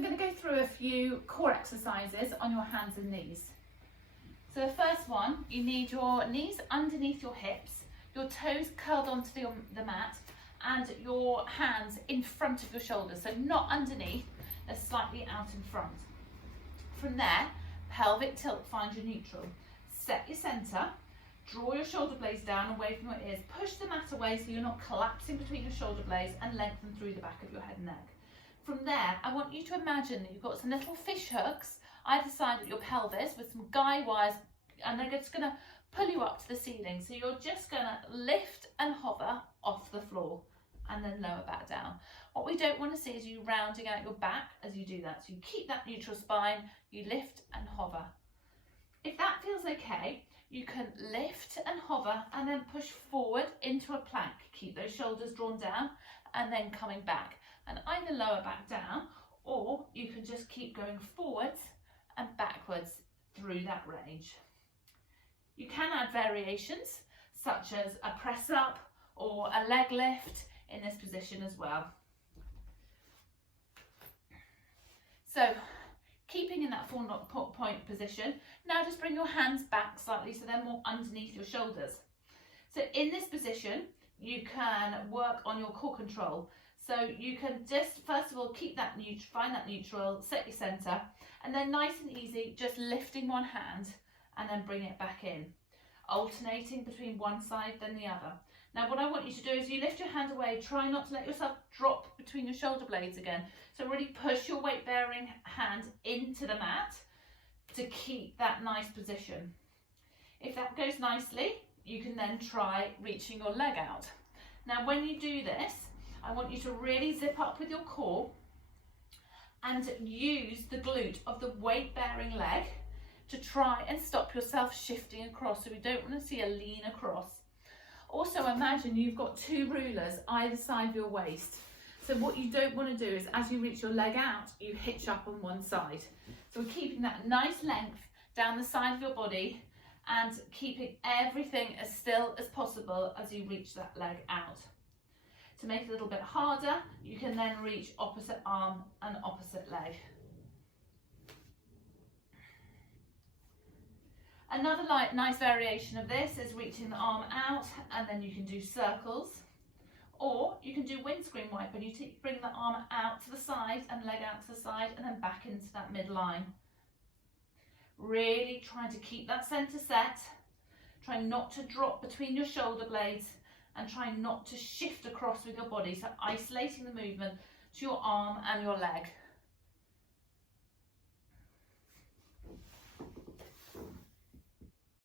we're going to go through a few core exercises on your hands and knees. So the first one, you need your knees underneath your hips, your toes curled onto the mat, and your hands in front of your shoulders, so not underneath, they're slightly out in front. From there, pelvic tilt, find your neutral. Set your centre, draw your shoulder blades down away from your ears, push the mat away so you're not collapsing between your shoulder blades, and lengthen through the back of your head and neck. From there, I want you to imagine that you've got some little fish hooks either side of your pelvis with some guy wires, and they're just going to pull you up to the ceiling. So you're just going to lift and hover off the floor and then lower back down. What we don't want to see is you rounding out your back as you do that. So you keep that neutral spine, you lift and hover. If that feels okay, you can lift and hover and then push forward into a plank. Keep those shoulders drawn down and then coming back. And either lower back down, or you can just keep going forwards and backwards through that range. You can add variations such as a press up or a leg lift in this position as well. So keeping in that 4-point position, now just bring your hands back slightly so they're more underneath your shoulders. So in this position, you can work on your core control. So you can just, first of all, keep that neutral, find that neutral, set your centre, and then nice and easy, just lifting one hand and then bring it back in, alternating between one side then the other. Now what I want you to do is you lift your hand away, try not to let yourself drop between your shoulder blades again. So really push your weight bearing hand into the mat to keep that nice position. If that goes nicely, you can then try reaching your leg out. Now when you do this, I want you to really zip up with your core and use the glute of the weight bearing leg to try and stop yourself shifting across, so we don't want to see a lean across. Also imagine you've got two rulers either side of your waist. So what you don't want to do is as you reach your leg out, you hitch up on one side. So we're keeping that nice length down the side of your body and keeping everything as still as possible as you reach that leg out. To make it a little bit harder, you can then reach opposite arm and opposite leg. Another nice variation of this is reaching the arm out, and then you can do circles, or you can do windscreen wiper and you bring the arm out to the side and leg out to the side and then back into that midline. Really trying to keep that centre set, try not to drop between your shoulder blades, and try not to shift across with your body, so isolating the movement to your arm and your leg.